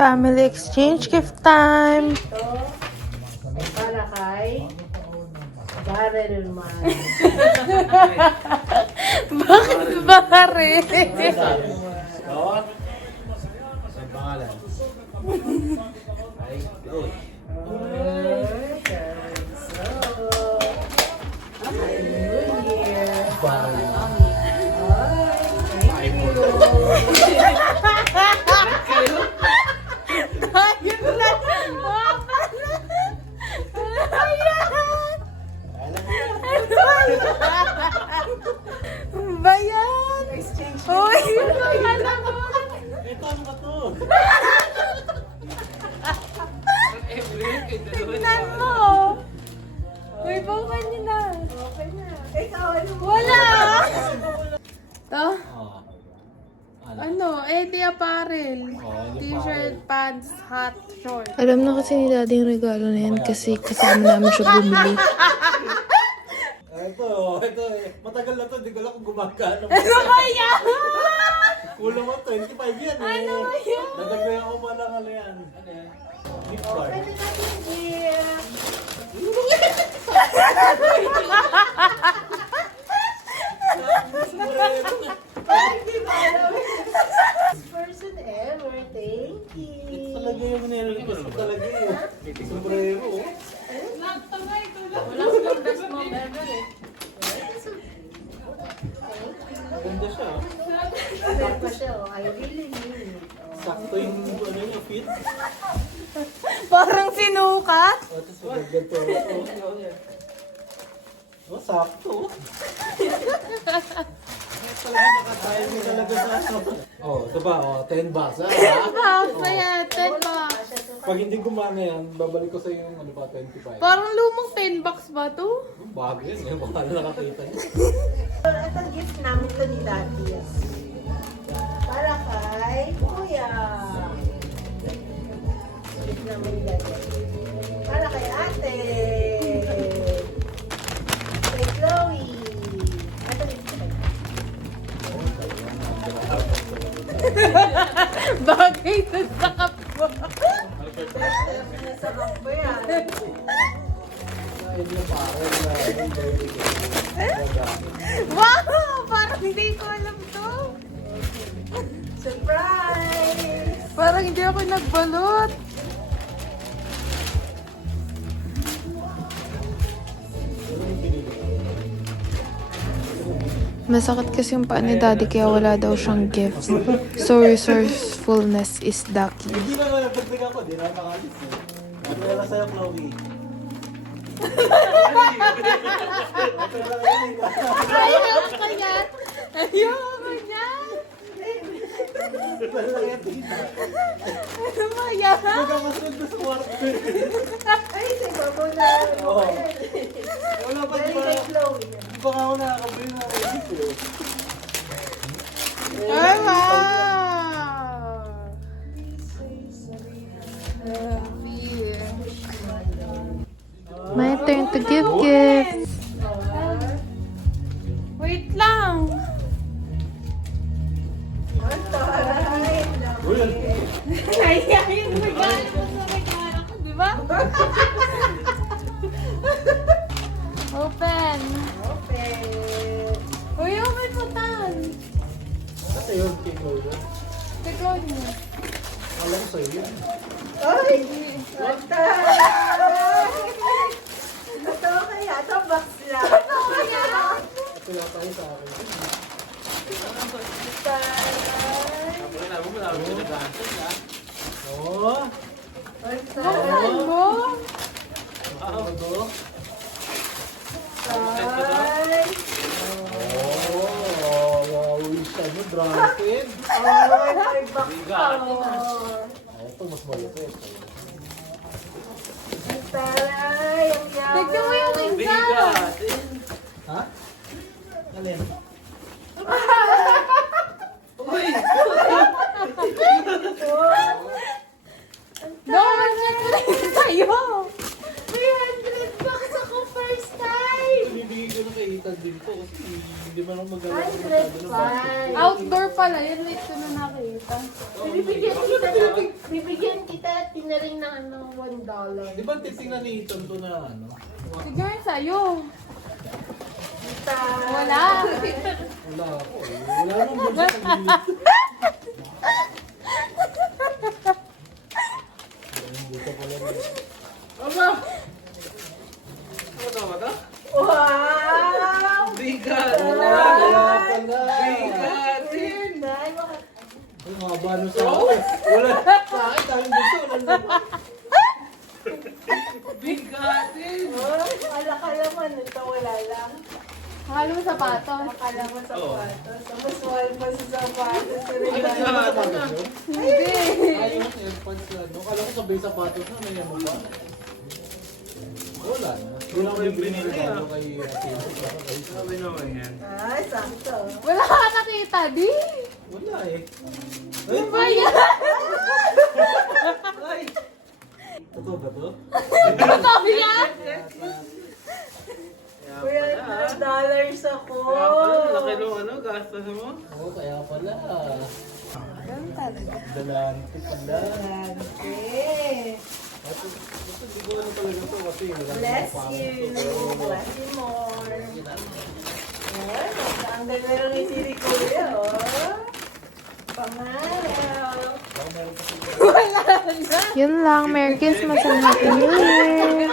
Family exchange gift time. Ito ay para kay Barrel Man. Bakit Barrel? Oo. Saan pangalan? Ay, go. Happy New Year. Barrel. Thank you. Ayun na. Ano ba yan? Exchange Uy, alam mo. Ito, ano ba to? Tignan mo. Uy, bukan niyo na. Okay na. Ikaw, ano mo? Wala. To? Oo. Ano? Di apparel. Oh, T-shirt, pants, hat, short. Alam na kasi ni Daddy yung regalo na yan kasi kasama namin siya bumili. Ito eh. Matagal na to, hindi ko alam kung gumagana. Ano ba yan? Kulang mo, 25 yan eh. Ano ba yan? Nadagdagan ko pa lang ano yan. Ano yan? Gift card. Pwede natin gift. Ay, di ba alam? Best person ever. Thank you. Ito talaga yung nire-request ko talaga eh. Sombrero oh. Walang silang best mom ever eh. Ganda siya oh. Sabi pa siya, oh, I really need it. Sakto yung ano niya, fit. Parang sinukat. Oh, ito sa ganito. Oh, sakto. Talaga nakatayo mo talaga sa ano. Oh, ito ba? Oh, 10 bucks. Half na yan, 10 bucks. Pag hindi gumana yan, babalik ko sa yung ano pa, 25. Parang lumang 10 bucks ba to? Bago yan eh. Baka na nakakita niya. Ito gift namin to ni Daddy. Para kay Kuya. Gift namin ni Daddy. Para kay Ate. Kay Chloe. Ito rin ko. Bagay dun sa kapwa. Nasa kakbo yan. Ayun yung parang na yung baby ko. Wow! Parang hindi ko alam to. Surprise! Parang hindi ako nagbalot. Masakit kasi yung paa ni Daddy kaya wala daw siyang gifts. So resourcefulness is the key. Hindi naman nagdagdag ako, di na nakalis eh. Ano na sa'yo, Chloe? Ayaw ko yan. Ayaw ko yan. Ano ba yan? Magkakasunod na sa kwarto. Ay, si Babo na. Oo. Wala pa Very di ba? kay Chloe. Di ba nga ako nakakabili na release eh. Ay, wow! My turn to give gifts. Wait lang. Uy, Kaya yung regalo mo sa regalo ko, di ba? Open. Open. Uy, yung may putan. kasi yun, kay Chloe. Tignan mo. Alam ko sa'yo yun. Ay! Wata! Ito kaya, ito box lang. Ito lang tayo sa akin. Oo. Buksan mo. Ano to? Ay! Oh, wow, isa mo, drafted. Ay, may box pa. Ito, mas malapit. Taray! Ang yaman. Tignan mo yung isa. Ha? Alin? No, mag-check sa'yo. 300 bucks ako first time. Binibigay ko na kay Ethan din to kasi hindi man ako magawa ng 105. masyado ng basket. Outdoor pala, yun like ko na nakita. Binibigyan kita ng Bibigyan kita, tinaring na ng $1. Di ba titingnan ni Ethan to na ano? Sige, sa'yo. Kita. Wala. Wala ako eh. Wala nang bulsa sa gilid. Bulsa pala rin. Aba! Ano ba ito? Wow! Bigat! Wala pala. Bigat! Nay, baka... Ay, mga bano sa akin. Wala. Sa akin, daming bulsa. Wala naman. Bigatin! Oh, alakalaman ito, wala lang. Akala mo sapatos. Akalaman sa sapatos. Ang mas mahal pa sa sapatos. Ay, hindi naman sapatos yun. Hindi. Ay, yung airpods na. No, kala ko sabay sapatos na. May ano ba? Wala na. Hindi lang may binili regalo kay Sabi naman yan. Ay, sakto. Wala ka nakita, di. Wala eh. Ano ba yan? Ay! Totoo ba to? Totoo yan? Kuya, $100 ako. Kaya pala, laki nung ano, gastos mo? Oo, kaya pala. Ganun talaga. Dalante pala. Okay. Ito, hindi ko ano talaga to kasi wala Bless namang you. pangit to. Bless you more. Ay, ang ganda lang ni Siri Kuya, oh. Pangaraw. Baka meron pa sila. Wala na. Yun lang. Merry Christmas and Happy New Year!